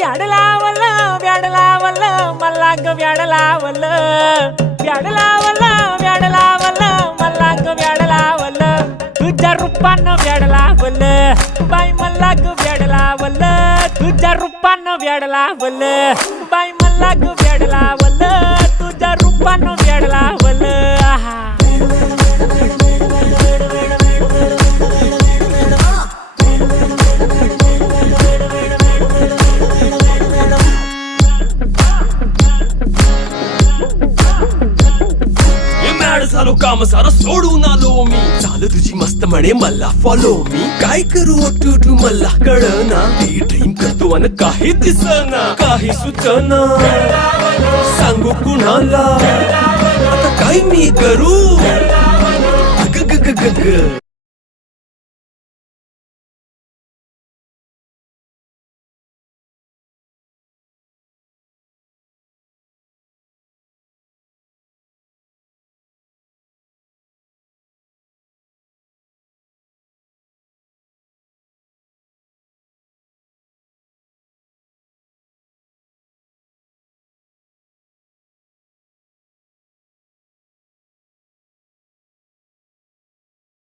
व्याड लावलं व्याड लावलं मला ग व्याड लावलं व्याड लावलं व्याड लावलं मला ग व्याड लावलं तुझ्या रूपानं व्याड लावलं बाई मला ग व्याड लावलं तुझ्या रूपानं व्याड लावलं बाई मला ग व्याड लावलं तुझ्या रूपानं व्याड लावलं आहा झालो काम सारं सोडून आलो मी चाल तुझी मस्त म्हणे मला फॉलो मी काय करू टू मला कळना ती ड्रीम करतो अन काही दिसना काही सुचना सांगू कुणाला आता काय मी करू ग ग ग ग ग